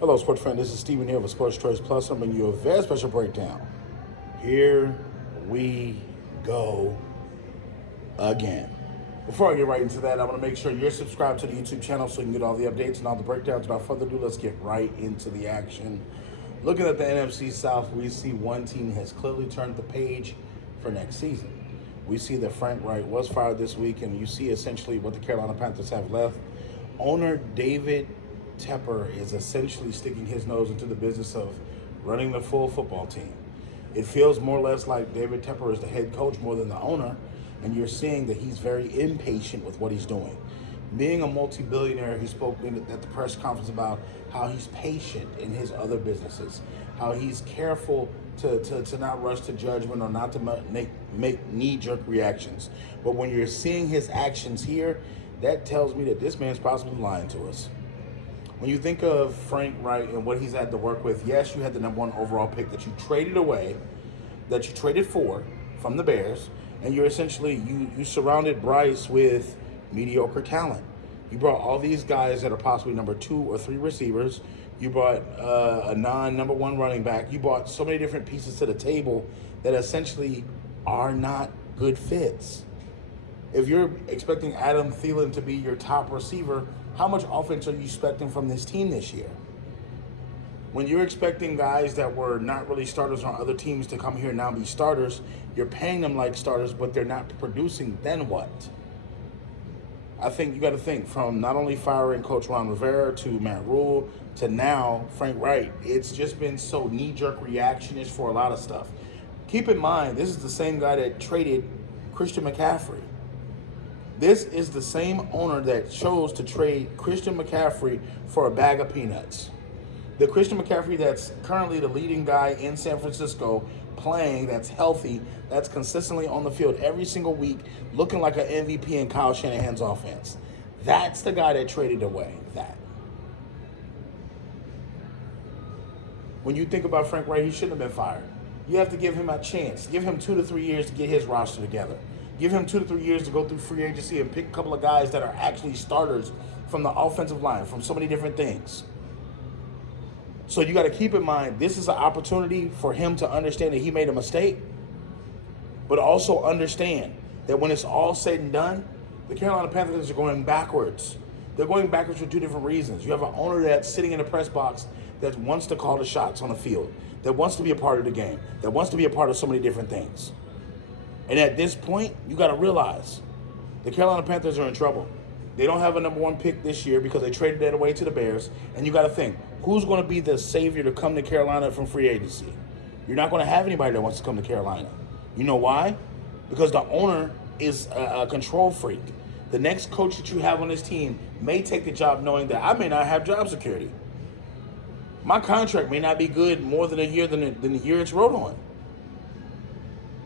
Hello, sports fan. This is Steven here with Sports Choice Plus. I'm bringing you a very special breakdown. Here we go again. Before I get right into that, I want to make sure you're subscribed to the YouTube channel so you can get all the updates and all the breakdowns. Without further ado, let's get right into the action. Looking at the NFC South, we see one team has clearly turned the page for next season. We see that Frank Wright was fired this week, and you see essentially what the Carolina Panthers have left. Owner David Tepper is essentially sticking his nose into the business of running the full football team. It feels more or less like David Tepper is the head coach more than the owner, and you're seeing that he's very impatient with what he's doing. Being a multi-billionaire, he spoke at the press conference about how he's patient in his other businesses, how he's careful to not rush to judgment or not to make knee-jerk reactions. But when you're seeing his actions here, that tells me that this man's possibly lying to us. When you think of Frank Wright and what he's had to work with, yes, you had the #1 overall pick that you traded away, that you traded for from the Bears, and you're essentially, you surrounded Bryce with mediocre talent. You brought all these guys that are possibly number 2 or 3 receivers. You brought a non-number 1 running back. You brought so many different pieces to the table that essentially are not good fits. If you're expecting Adam Thielen to be your top receiver, how much offense are you expecting from this team this year? When you're expecting guys that were not really starters on other teams to come here and now be starters, you're paying them like starters, but they're not producing, then what? I think you got to think from not only firing Coach Ron Rivera to Matt Rule to now Frank Wright, it's just been so knee-jerk reactionist for a lot of stuff. Keep in mind, this is the same guy that traded Christian McCaffrey. This is the same owner that chose to trade Christian McCaffrey for a bag of peanuts. The Christian McCaffrey that's currently the leading guy in San Francisco, playing, that's healthy, that's consistently on the field every single week, looking like an MVP in Kyle Shanahan's offense. That's the guy that traded away that. When you think about Frank Wright, he shouldn't have been fired. You have to give him a chance. Give him 2 to 3 years to get his roster together. Give him 2 to 3 years to go through free agency and pick a couple of guys that are actually starters from the offensive line, from so many different things. So you got to keep in mind, this is an opportunity for him to understand that he made a mistake, but also understand that when it's all said and done, the Carolina Panthers are going backwards. They're going backwards for 2 different reasons. You have an owner that's sitting in the press box that wants to call the shots on the field, that wants to be a part of the game, that wants to be a part of so many different things. And at this point, you got to realize the Carolina Panthers are in trouble. They don't have a #1 pick this year because they traded that away to the Bears. And you got to think, who's going to be the savior to come to Carolina from free agency? You're not going to have anybody that wants to come to Carolina. You know why? Because the owner is a control freak. The next coach that you have on this team may take the job knowing that I may not have job security. My contract may not be good more than a year than the year it's wrote on.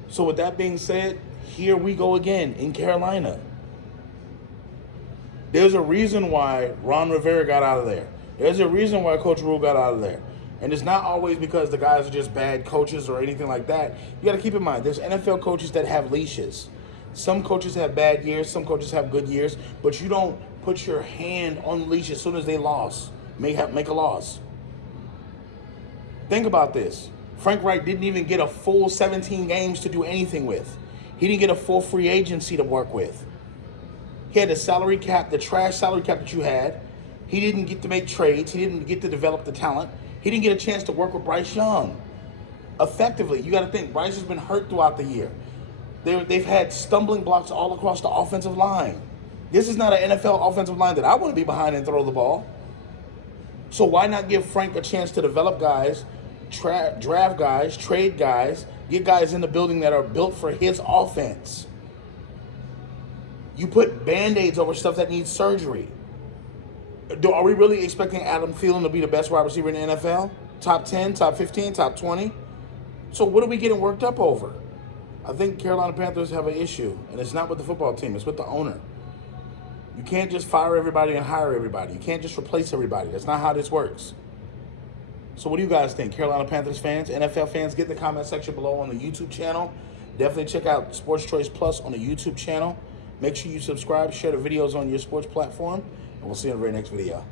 So with that being said, here we go again in Carolina. There's a reason why Ron Rivera got out of there. There's a reason why Coach Rule got out of there. And it's not always because the guys are just bad coaches or anything like that. You got to keep in mind, there's NFL coaches that have leashes. Some coaches have bad years, some coaches have good years, but you don't put your hand on the leash as soon as they make a loss. Think about this. Frank Wright didn't even get a full 17 games to do anything with. He didn't get a full free agency to work with. He had the salary cap, the trash salary cap that you had. He didn't get to make trades. He didn't get to develop the talent. He didn't get a chance to work with Bryce Young effectively. You got to think, Bryce has been hurt throughout the year. They've had stumbling blocks all across the offensive line. This is not an NFL offensive line that I want to be behind and throw the ball. So why not give Frank a chance to develop guys, draft guys, trade guys, get guys in the building that are built for his offense? You put Band-Aids over stuff that needs surgery. Are we really expecting Adam Thielen to be the best wide receiver in the NFL? Top 10, top 15, top 20? So what are we getting worked up over? I think Carolina Panthers have an issue, and it's not with the football team, it's with the owner. You can't just fire everybody and hire everybody. You can't just replace everybody. That's not how this works. So what do you guys think? Carolina Panthers fans, NFL fans, get in the comment section below on the YouTube channel. Definitely check out Sports Choice Plus on the YouTube channel. Make sure you subscribe, share the videos on your sports platform, and we'll see you in the very next video.